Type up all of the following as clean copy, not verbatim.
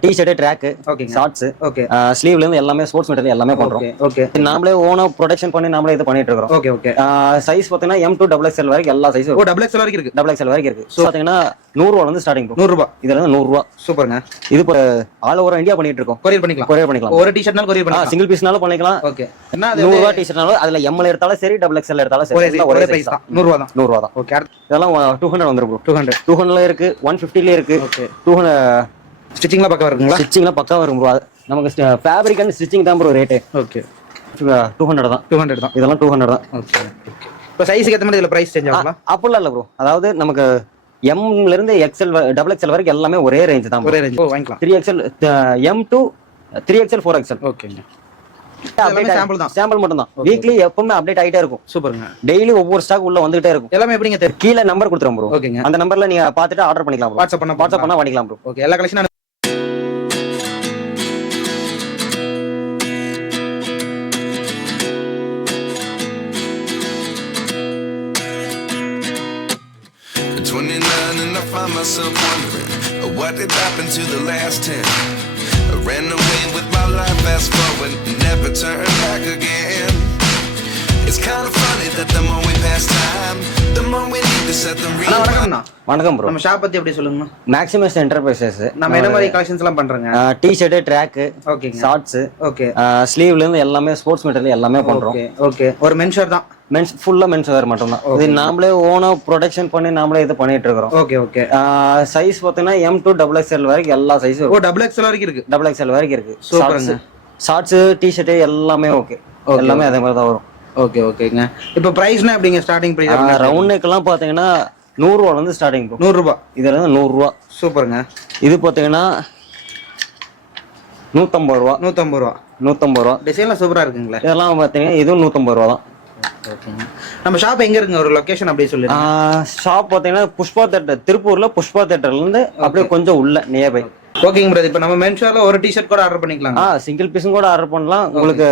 T-shirt track shorts ஸ்லீவ்ல இருந்து எல்லாமே sports material எல்லாமே பண்றோம். நாமளே ஓனா ப்ரொடக்ஷன் பண்ணி நாமளே இது பண்ணிட்டு இருக்கோம். சைஸ் பாத்தீங்கன்னா M2 XXL வரைக்கும் எல்லா சைஸும் XXL வரைக்கும் இருக்கு. XXL வரைக்கும் இருக்கு. பாத்தீங்கன்னா 100 ரூபாயில இருந்து ஸ்டார்டிங். 100 ரூபாய். இதுல இருந்து 100 ரூபாய். சூப்பர்ங்க. இது இப்போ ஆல் ஓவர் இந்தியா பண்ணிட்டு இருக்கோம். கொரியர் பண்ணிக்கலாம். ஒரு டி-ஷர்ட்னால கொரியர் பண்ணிக்கலாம். சிங்கிள் பீஸ்னாலும் பண்ணிக்கலாம். ஓகே. என்ன 100 ரூபாய் டி-ஷர்ட்னாலும் அதுல ML எடுத்தாலும் சரி XXL எடுத்தாலும் சரி ஒரே பிரைஸ் தான். 100 ரூபாய் தான். 100 ரூபாய் தான். ஓகே. இதெல்லாம் 200 வந்துரும் ப்ரோ. 200ல இருக்கு, 150ல இருக்கு. ஓகே. 200 ஸ்டிச்சிங்லாம் பக்கா இருக்குங்களா? ஸ்டிச்சிங்லாம் பக்கா வரும் ப்ரோ. நமக்கு ஃபேப்ரிக் அண்ட் ஸ்டிச்சிங் தான் ப்ரோ ரேட். ஓகே. 200 தான். 200 தான். இதெல்லாம் 200 தான். ஓகே. இப்போ சைஸ்க்கு ஏத்த மாதிரி இதுல பிரைஸ் சேஞ்ச் ஆகுமா? அப்பலாம் இல்ல ப்ரோ. அதாவது நமக்கு M ல இருந்து XL XXL வரைக்கும் எல்லாமே ஒரே ரேஞ்ச் தான். ஒரே ரேஞ்ச். வாங்கிக்கலாம். 3XL M to 3XL 4XL. ஓகேங்க. சாம்பிள் தான். சாம்பிள் மட்டும் தான். வீக்லி எப்பவுமே அப்டேட் ஆயிட்டே இருக்கும். சூப்பர்ங்க. டெய்லி ஒவ்வொரு ஸ்டாக் உள்ள வந்துட்டே இருக்கும். எல்லாமே எப்படிங்க தெரியும்? கீழ நம்பர் கொடுத்துறோம் ப்ரோ. ஓகேங்க. அந்த நம்பர்ல நீங்க பார்த்துட்டு ஆர்டர் பண்ணிக்கலாம் ப்ரோ. வாட்ஸ்அப் பண்ணா பண்ணிக்கலாம் ப்ரோ. ஓகே. எல்லா கலெக்ஷனும் and I find myself wondering what did happen to the last 10. I ran away with my life, fast forward, never turn back again. It's kind of funny that the more we pass time, the more we need to set the real. வணக்கம் bro. நம்ம shop பத்தி எப்படி சொல்லுங்க? Maximus enterprises. நம்ம என்ன மாதிரி collections எல்லாம் பண்றோங்க? டி-ஷர்ட், ட்ராக், ஓகேங்க. Shorts, okay. ஸ்லீவ்ல இருந்து எல்லாமே ஸ்போர்ட்ஸ் மெட்டீரியல் எல்லாமே பண்றோம். ஓகே. ஒரு மென்ஸ் ஷர்ட் தான். ஃபுல்லா மென்ஸ் வேர் மட்டும் தான். இது நாமளே ஓனா ப்ரொடக்ஷன் பண்ணி நாமளே இது பண்ணிட்டு இருக்கோம். ஓகே. சைஸ் பாத்தீங்கன்னா M2 XXL வரைக்கும் எல்லா சைஸும். XXL வரைக்கும் இருக்கு. XXL வரைக்கும் இருக்கு. சூப்பர்ங்க. ஷார்ட்ஸ், டி-ஷர்ட் எல்லாமே ஓகே. எல்லாமே அதே மாதிரி தான் வரும். ஓகேங்க. இப்போ பிரைஸ்னா எப்படிங்க ஸ்டார்டிங் பிரைஸ்? ரவுண்ட் நெக்லாம் பாத்தீங்கன்னா 100 ரூபாயில இருந்து ஸ்டார்டிங். 100 ரூபாய். இதுல இருந்து 100 ரூபாய். சூப்பர்ங்க. இது பாத்தீங்கன்னா 150 ரூபாய். 150 ரூபாய். டிசைன்லாம் சூப்பரா இருக்குங்களா? இதெல்லாம் பாத்தீங்கன்னா இதுவும் 150 ரூபாய் தான். ஓகேங்க. நம்ம ஷாப் எங்க இருக்குங்க? ஒரு லொகேஷன் அப்படியே சொல்லுங்க. ஷாப் பாத்தீங்கன்னா புஷ்பா தியேட்டர், திருப்பூர்ல புஷ்பா தியேட்டர்ல இருந்து அப்படியே கொஞ்சம் உள்ள நியர்பை. ஓகேங்க பிரதர். இப்போ நம்ம மென்ஸ் வேர்ல ஒரு டி-ஷர்ட் கூட ஆர்டர் பண்ணிக்கலாம். சிங்கிள் பீஸும் கூட ஆர்டர் பண்ணலாம். உங்களுக்கு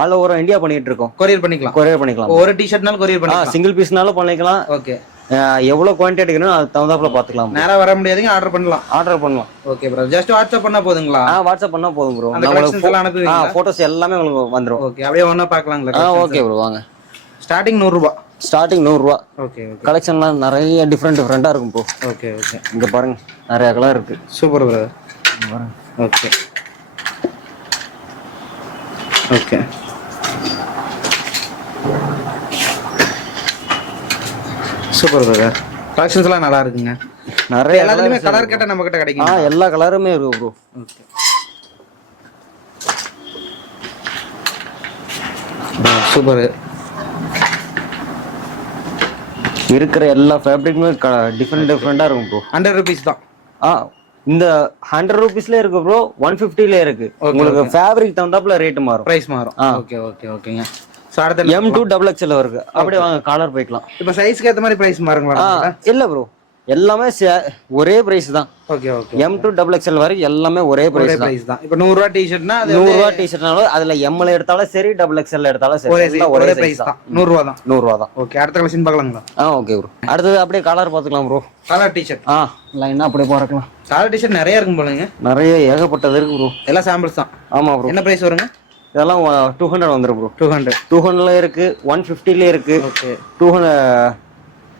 ஆல் ஓவர் இந்தியா பண்ணிட்டு இருக்கோம். கொரியர் பண்ணிக்கலாம். ஒரு டி-ஷர்ட்னால கொரியர் பண்ணிக்கலாம். சிங்கிள் பீஸ்னாலும் பண்ணிக்கலாம். ஓகே. எவ்வளவு குவான்டிட்டி எடுக்கணும் அது தகுந்தாப்புல பாத்துக்கலாம். நேரா வர முடியாதுங்க, ஆர்டர் பண்ணலாம். Okay bro. ஜஸ்ட் வாட்ஸ்அப் பண்ணா போதுங்களா? வாட்ஸ்அப் பண்ணா போதும் ப்ரோ. உங்களுக்கு போட்டோஸ் எல்லாமே உங்களுக்கு வந்துரும். ஓகே. அப்படியே ஒண்ணா பார்க்கலாங்களா? ஓகே ப்ரோ வாங்க. ஸ்டார்டிங் 100 ரூபாய். 100 ரூபாய். ஓகே. கலெக்ஷன்லாம் நிறைய டிஃபரெண்டா இருக்கும் ப்ரோ. ஓகே. இங்க பாருங்க நிறைய கலர் இருக்கு. Super bro. Okay. Super bro. Collections எல்லாம் நல்லா இருக்குங்க. நிறைய எல்லாத்துலயுமே கலர் கேட்டா நம்ம கிட்ட கிடைக்கும். எல்லா கலருமே இருக்கு ப்ரோ. ஓகே. சூப்பர். இருக்கிற எல்லா ஃபேப்ரிக்குமே டிஃபரெண்டா இருக்கும் ப்ரோ. 100 ரூபீஸ் தான். இந்த 100 ரூபீஸ்ல இருக்கு ப்ரோ. 150ல இருக்கு. உங்களுக்கு ஃபேப்ரிக் தகுந்தாப்புல ரேட் மாறும், பிரைஸ் மாறும். ஓகேங்க. சோ அடுத்து M2 XXL இருக்கு. அப்படியே வாங்க காலர் போய்க்கலாம். இப்போ சைஸ்க்கு ஏத்த மாதிரி பிரைஸ் மாறுங்களா? இல்ல ப்ரோ, எல்லாமே ஒரே பிரைஸ் தான். ஓகே. M2 XXL வரைக்கும் எல்லாமே ஒரே பிரைஸ் தான். இப்போ 100 ரூபாய் டி-ஷர்ட்னா அது 100 ரூபாய் டி-ஷர்ட்னால அதுல ML எடுத்தாலும் சரி XXL எடுத்தாலும் சரி ஒரே பிரைஸ் தான். 100 ரூபாய் தான். 100 ரூபாய் தான். ஓகே. அடுத்த கலெக்ஷன் பார்க்கலாங்களா? Okay bro. அடுத்து அப்படியே கலர் பாத்துக்கலாம் ப்ரோ. கலர் டி-ஷர்ட் லைனா அப்படியே பார்க்கலாம். கலர் டி-ஷர்ட் நிறைய இருக்கும் போலங்க. நிறைய ஏகப்பட்டது இருக்கு ப்ரோ. எல்லாம் சாம்பிள்ஸ் தான். ஆமா ப்ரோ. என்ன பிரைஸ் வருங்க? இதெல்லாம் 200 வந்துரும் ப்ரோ. 200ல இருக்கு, 150ல இருக்கு. ஓகே.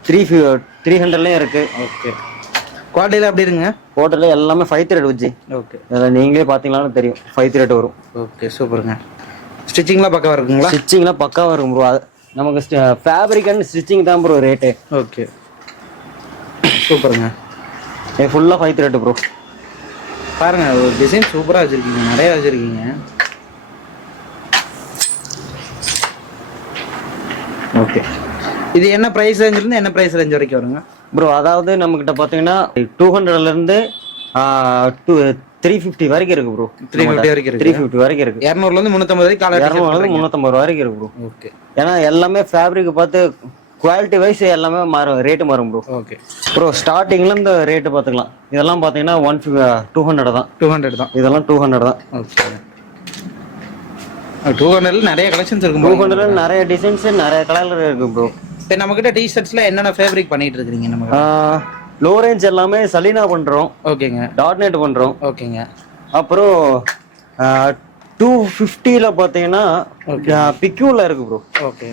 300லயும் இருக்கு. ஓகே. குவாலிட்டில எப்படி இருக்குங்க? ஹோட்டல்ல எல்லாமே 5 த்ரெட் வச்சு. ஓகே. அதெல்லாம் நீங்களே பாத்தீங்களான்னு தெரியும். 5 த்ரெட் வரும். ஓகே. சூப்பர்ங்க. ஸ்டிச்சிங்லாம் பக்காவா இருக்குங்களா? ஸ்டிச்சிங்லாம் பக்காவா இருக்கும் ப்ரோ. நமக்கு ஃபேப்ரிக் அண்ட் ஸ்டிச்சிங் தான் ப்ரோ ரேட். ஓகே. சூப்பர்ங்க. ஃபுல்லா 5 த்ரெட் ப்ரோ. பாருங்க ஒரு டிசைன் சூப்பரா வச்சிருக்கீங்க. நிறைய வச்சிருக்கீங்க. ஓகே. இது என்ன பிரைஸ் ரேஞ்சில இருந்து என்ன பிரைஸ் ரேஞ்ச் வரைக்கும் வருங்க ப்ரோ? அதாவது நம்ம கிட்ட பாத்தீங்கன்னா 200ல இருந்து 350 வரைக்கும் இருக்கு ப்ரோ. 350 வரைக்கும் இருக்கு. 350 வரைக்கும் இருக்கு. 200ல இருந்து 350 வரைக்கும் காலர் 200ல இருந்து 350 வரைக்கும் இருக்கு ப்ரோ. ஓகே. ஏன்னா எல்லாமே ஃபேப்ரிக் பார்த்து குவாலிட்டி வைஸ் எல்லாமே மாறும், ரேட் மாறும் ப்ரோ. Okay bro. ஸ்டார்டிங்ல இந்த ரேட் பாத்துக்கலாம். இதெல்லாம் பாத்தீங்கன்னா 200 தான். 200 தான். இதெல்லாம் 200 தான். ஓகே. 200ல நிறைய கலெக்ஷன்ஸ் இருக்கு. 200ல நிறைய டிசைன்ஸ் நிறைய கலர்ல இருக்கு ப்ரோ. இப்போ நம்ம கிட்ட டி-ஷர்ட்ஸ்ல என்னென்ன ஃபேப்ரிக் பண்ணிட்டு இருக்கீங்க? நம்ம லோ ரேஞ்ச் எல்லாமே சலீனா பண்றோம். ஓகேங்க. டாட் நெட் பண்றோம். ஓகேங்க. அப்புறம் 250ல பாத்தீங்கன்னா பிக்யூல இருக்கு ப்ரோ. ஓகே.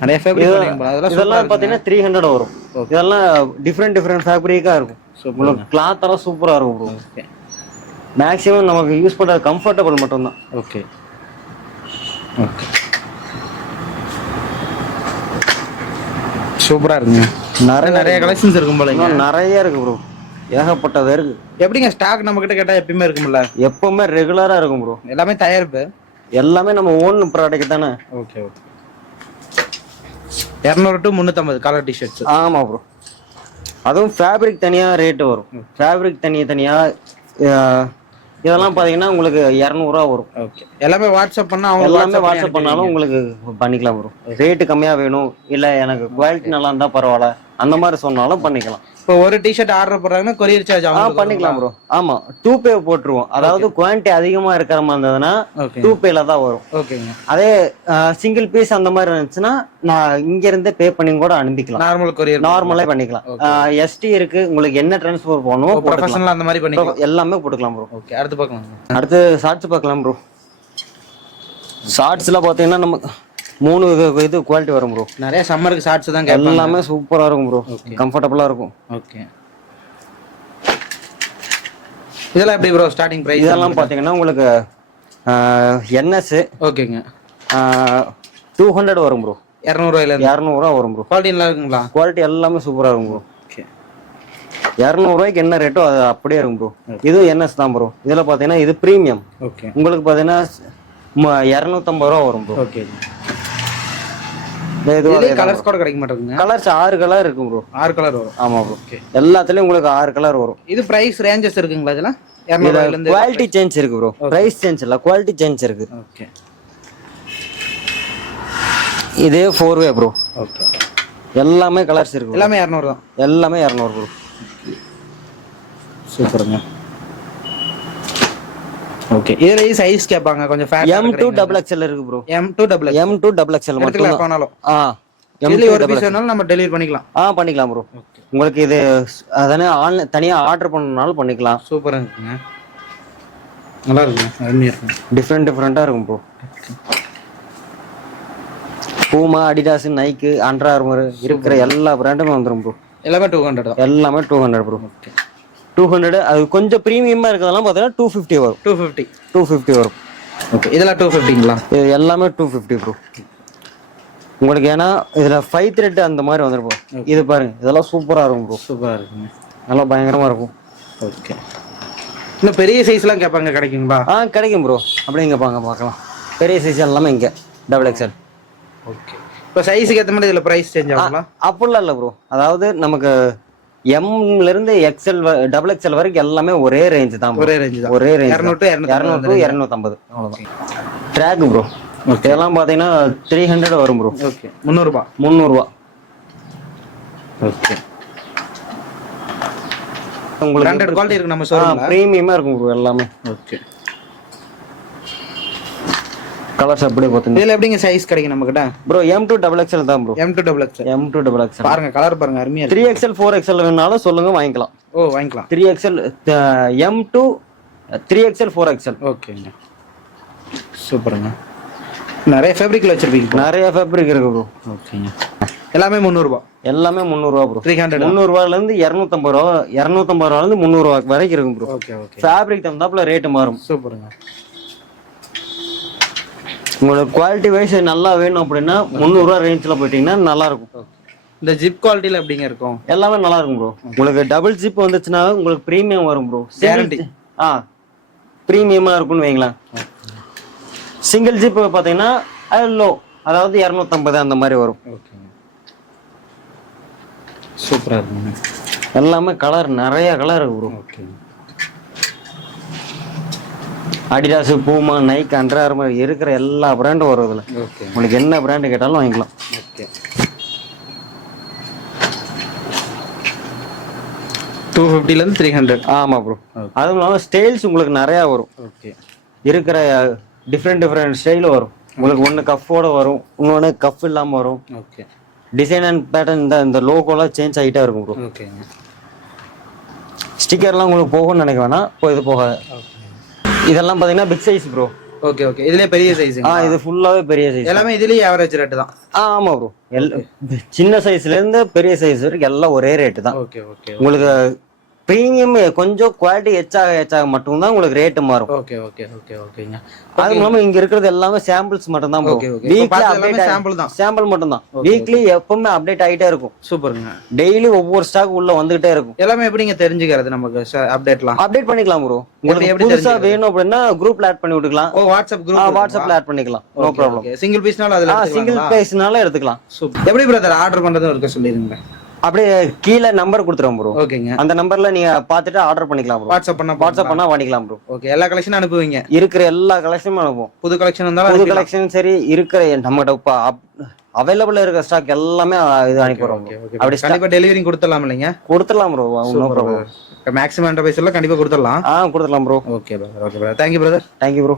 நிறைய ஃபேப்ரிக் பண்ணுவீங்க. இதெல்லாம் பாத்தீங்கன்னா 300 வரும். இதெல்லாம் டிஃபரெண்ட் ஃபேப்ரிக்கா இருக்கும். உங்களுக்கு கிளாத் எல்லாம் சூப்பரா இருக்கும் ப்ரோ. ஓகே. மேக்ஸிமம் நமக்கு யூஸ் பண்ற கம்ஃபர்டபிள் மட்டும் தான். ஓகே. ஓகே. சூப்பரா இருக்குங்க. நிறைய கலெக்ஷன்ஸ் இருக்கும் போல. நிறைய இருக்கு ப்ரோ. ஏகப்பட்டது இருக்கு. எப்படிங்க ஸ்டாக் நம்ம கிட்ட கேட்டா எப்பவுமே இருக்கும்ல? எப்பவுமே ரெகுலரா இருக்கும் ப்ரோ. எல்லாமே தயாரிப்பு. எல்லாமே நம்ம ஓன் ப்ராடக்ட் தானே. Okay okay. 200 to 350 colour T-shirts. ஆமா ப்ரோ. அதுவும் ஃபேப்ரிக் தனியா ரேட் வரும். ஃபேப்ரிக் தனியா இதெல்லாம் பாத்தீங்கன்னா உங்களுக்கு 200 ரூபா வரும். ஓகே. எல்லாமே வாட்ஸ்அப் பண்ணா அவங்க எல்லாமே வாட்ஸ்அப் பண்ணாலும் உங்களுக்கு பண்ணிக்கலாம் ப்ரோ. ரேட் கம்மியா வேணும் இல்ல எனக்கு குவாலிட்டி நல்லா இருந்தா பரவாயில்ல அந்த மாதிரி சொன்னாலும் பண்ணிக்கலாம். இப்போ ஒரு டி-ஷர்ட் ஆர்டர் போடுறாங்கன்னா கொரியர் சார்ஜ் பண்ணிக்கலாம் ப்ரோ. ஆமா 2 பே போட்டுருவோம். அதாவது குவான்டிட்டி அதிகமா இருக்கிற மாதிரி இருந்ததுன்னா 2 பேல தான் வரும். ஓகேங்க. அதே சிங்கிள் பீஸ் அந்த மாதிரி இருந்துச்சுன்னா நான் இங்க இருந்தே பே பண்ணி கூட அனுப்பிக்கலாம். நார்மலா பண்ணிக்கலாம். எஸ்டி இருக்கு. உங்களுக்கு என்ன டிரான்ஸ்பர் பண்ணணும் ப்ரொஃபஷனல் அந்த மாதிரி பண்ணிக்கலாம். எல்லாமே போட்டுக்கலாம் ப்ரோ. ஓகே. அடுத்து பார்க்கலாம். அடுத்து ஷார்ட்ஸ் பார்க்கலாம் ப்ரோ. ஷார்ட்ஸ்ல பாத்தீங்கன்னா நமக்கு 3 இது குவாலிட்டி வரும் ப்ரோ. நிறைய சம்மருக்கு ஷார்ட்ஸ் தான் எல்லாமே சூப்பரா இருக்கும் ப்ரோ. கம்ஃபர்டபிளா இருக்கும். ஓகே. இதெல்லாம் எப்படி ப்ரோ ஸ்டார்டிங் பிரைஸ்? இதெல்லாம் பாத்தீங்கன்னா உங்களுக்கு என்எஸ் ஓகேங்க 200 வரும் ப்ரோ. 200 ரூபாயில 200 ரூபா வரும் ப்ரோ. குவாலிட்டி நல்லா இருக்குங்களா? குவாலிட்டி எல்லாமே சூப்பரா இருக்கும் ப்ரோ. ஓகே. 200 ரூபாய்க்கு என்ன ரேட்டோ அது அப்படியே இருக்கும் ப்ரோ. இது என்எஸ் தான் ப்ரோ. இதுல பாத்தீங்கன்னா இது பிரீமியம். ஓகே. உங்களுக்கு பாத்தீங்கன்னா 250 ரூபா வரும் ப்ரோ. ஓகே. கலர்ஸ் கூட கிடைக்க மாட்டேங்குது. கலர்ஸ் 6 கலர் இருக்கும் ப்ரோ. 6 கலர் வரும். ஆமா ப்ரோ. எல்லாத்துலயும் உங்களுக்கு 6 கலர் வரும். இது பிரைஸ் ரேஞ்சஸ் இருக்குங்களா இதெல்லாம்? 200 ரூபாயில இருந்து குவாலிட்டி சேஞ்ச் இருக்கு ப்ரோ. பிரைஸ் சேஞ்ச் இல்ல, குவாலிட்டி சேஞ்ச் இருக்கு. ஓகே. இதே 4 வே ப்ரோ. ஓகே. எல்லாமே கலர்ஸ் இருக்கு. எல்லாமே 200 தான். எல்லாமே 200 ப்ரோ. சூப்பர்ங்க. ஓகே. இதுல சைஸ் கேட்பாங்க கொஞ்சம் ஃபேட். M2 XXL இருக்கு ப்ரோ. M2 XXL மட்டும் தான் பண்ணலாம். M2 ஒரு பீஸ் வேணாலும் நம்ம டெலிவரி பண்ணிக்கலாம். பண்ணிக்கலாம் ப்ரோ. உங்களுக்கு இது அதானே ஆன்லைன் தனியா ஆர்டர் பண்ணனும்னாலும் பண்ணிக்கலாம். சூப்பரா இருக்குங்க. நல்லா இருக்கு. அருமையா இருக்கு. டிஃபரெண்டா இருக்கும் ப்ரோ. பூமா, அடிடாஸ், நைக், அண்டர் ஆர்மர் இருக்கிற எல்லா பிராண்டுமே வந்துரும் ப்ரோ. எல்லாமே 200 தான். எல்லாமே 200 ப்ரோ. ஓகே. 200 அது கொஞ்சம் பிரீமியமா இருக்கிறதெல்லாம் பார்த்தீங்கன்னா 250 வரும். 250 வரும். ஓகே. இதெல்லாம் 250ங்களா? இது எல்லாமே 250 ப்ரோ. உங்களுக்கு ஏன்னா இதுல 5 த்ரெட் அந்த மாதிரி வந்துரும். இது பாருங்க, இதெல்லாம் சூப்பரா இருக்கும் ப்ரோ. சூப்பரா இருக்குங்க. நல்லா பயங்கரமா இருக்கும். ஓகே. இன்னும் பெரிய சைஸ்லாம் கேட்பாங்க, கிடைக்குங்களா? கிடைக்கும் ப்ரோ. அப்படியே இங்க பார்க்கலாம். பெரிய சைஸ் எல்லாமே இங்க XXL. ஓகே. இப்போ சைஸ்க்கு ஏத்த மாதிரி இதுல பிரைஸ் சேஞ்ச் ஆகுங்களா? அப்படிலாம் இல்ல ப்ரோ. அதாவது நமக்கு எம்ல இருந்து XXL வரைக்கும் எல்லாமே ஒரே ரேஞ்ச் தான். ஒரே ரேஞ்ச் 200 to 250 அவ்வளவுதான். Track bro. இதெல்லாம் பாத்தீங்கன்னா 300 வரும் ப்ரோ. ஓகே. 300 ரூபாய். ஓகே. உங்களுக்கு பிராண்டட் குவாலிட்டி இருக்கு நம்ம ஷோரூம்ல. பிரீமியமா இருக்கும் ப்ரோ எல்லாமே. ஓகே. கலர்ஸ் அப்படியே பாத்தீங்க. இதுல எப்படிங்க சைஸ் கிடைக்கும் நம்ம கிட்ட? ப்ரோ M2 XXL தான் ப்ரோ. M2 XXL. பாருங்க கலர் பாருங்க, அருமையா இருக்கு. 3XL 4XL வேணாலும் சொல்லுங்க, வாங்கிக்கலாம். வாங்கிக்கலாம். 3XL M2 3XL 4XL. ஓகேங்க. சூப்பர்ங்க. நிறைய ஃபேப்ரிக்ல வச்சிருப்பீங்க. நிறைய ஃபேப்ரிக் இருக்கு ப்ரோ. ஓகேங்க. எல்லாமே 300 ரூபாய். எல்லாமே 300 ரூபாய் ப்ரோ. 300 ரூபாயில இருந்து 250 ரூபாய், 250 ரூபாயில இருந்து 300 ரூபாய் வரைக்கும் இருக்கும் ப்ரோ. Okay okay. ஃபேப்ரிக் தகுந்தாப்புல ரேட் மாறும். சூப்பர்ங்க. உங்களுக்கு குவாலிட்டி வைஸ் நல்லா வேணும் அப்படின்னா 300 ரூபாய் ரேஞ்ச்ல போயிட்டீங்கன்னா நல்லா இருக்கும். இந்த ஜிப் குவாலிட்டில எப்படிங்க இருக்கும்? எல்லாமே நல்லா இருக்கும் ப்ரோ. உங்களுக்கு டபுள் ஜிப் வந்துச்சுன்னா உங்களுக்கு பிரீமியம் வரும் ப்ரோ. கேரண்டி. பிரீமியமா இருக்கும்னு வைங்களேன். சிங்கிள் ஜிப் பாத்தீங்கன்னா லோ, அதாவது 250 அந்த மாதிரி வரும். ஓகே. சூப்பரா இருக்குங்க. எல்லாமே கலர் நிறைய கலர் இருக்கு ப்ரோ. ஓகே. அடிடாஸ், பூமா, நைக், அண்டர் ஆர்மர் இருக்கிற எல்லா பிராண்டும் வரும் இதுல. ஓகே. உங்களுக்கு என்ன பிராண்ட் கேட்டாலும் வாங்கிக்கலாம். ஓகே. 250ல இருந்து 300. ஆமா ப்ரோ. அதுவும் இல்லாம ஸ்டைல்ஸ் உங்களுக்கு நிறைய வரும். ஓகே. இருக்கிற டிஃப்ரெண்ட் ஸ்டைல் வரும். உங்களுக்கு ஒன்னு கஃபோட வரும், இன்னொன்னு கஃப் இல்லாம வரும். ஓகே. டிசைன் அண்ட் பேட்டர்ன் இந்த லோகோலாம் சேஞ்ச் ஆகிட்டே இருக்கும் ப்ரோ. ஓகேங்க. ஸ்டிக்கர்லாம் உங்களுக்கு போகும்னு நினைக்க வேணாம், இது போகாது. இதெல்லாம் பார்த்தீங்கன்னா big size bro. Okay okay. இதுலயே பெரிய சைஸ். இது ஃபுல்லாவே பெரிய சைஸ். எல்லாமே இதுலயே ஆவரேஜ் ரேட் தான். ஆமா ப்ரோ. சின்ன சைஸ்ல இருந்து பெரிய சைஸ் வரைக்கும் எல்லாம் ஒரே ரேட்டு தான். Okay okay. உங்களுக்கு பிரீமியம் கொஞ்சம் குவாலிட்டி எச்சாக மட்டும்தான் உங்களுக்கு ரேட்டு மாறும். ஓகே ஓகே ஓகே ஓகேங்க. அது இல்லாம இங்க இருக்கிறது எல்லாமே சாம்பிள்ஸ் மட்டும் தான் ப்ரோ. வீக்லி அப்டேட் சாம்பிள் தான். சாம்பிள் மட்டும் தான். வீக்லி எப்பவுமே அப்டேட் ஆகிட்டே இருக்கும். சூப்பருங்க. டெய்லி ஒவ்வொரு ஸ்டாக் உள்ள வந்துகிட்டே இருக்கும். எல்லாமே எப்படிங்க தெரிஞ்சுக்கிறது நமக்கு அப்டேட்லாம்? அப்டேட் பண்ணிக்கலாம் ப்ரோ. உங்களுக்கு புதுசா வேணும் அப்படின்னா குரூப்ல ஆட் பண்ணி விட்டுக்கலாம். WhatsApp group. வாட்ஸ்அப்ல ஆட் பண்ணிக்கலாம். No problem. சிங்கிள் பீஸ்னால அதுல சிங்கிள் பீஸ்னால எடுத்துக்கலாம். சூப்பர். எப்படி பிரதர் ஆர்டர் பண்றதும் இருக்க சொல்லிருங்க. அப்படியே கீழே நம்பர் கொடுத்துருவோம் ப்ரோ. ஓகேங்க. அந்த நம்பர்ல நீங்க பாத்துட்டு ஆர்டர் பண்ணிக்கலாம் ப்ரோ. வாட்ஸ்அப் பண்ணா பண்ணிக்கலாம் ப்ரோ. ஓகே. எல்லா கலெக்ஷனும் அனுப்புவீங்க? இருக்கிற எல்லா கலெக்ஷனும் அனுப்புவோம். புது கலெக்ஷன் வந்தாலும் புது கலெக்ஷன் சரி, இருக்கிற நம்மகிட்ட அவைலபிள் இருக்க ஸ்டாக் எல்லாமே இது அனுப்பிடுறோம். அப்படி கண்டிப்பா டெலிவரி கொடுத்துடலாம் இல்லைங்க? கொடுத்துடலாம் bro. No problem. Maximum enterprise எல்லாம் கண்டிப்பா கொடுத்துடலாம். கொடுத்துடலாம் bro. Okay brother. Okay brother. Thank you brother. Thank you bro.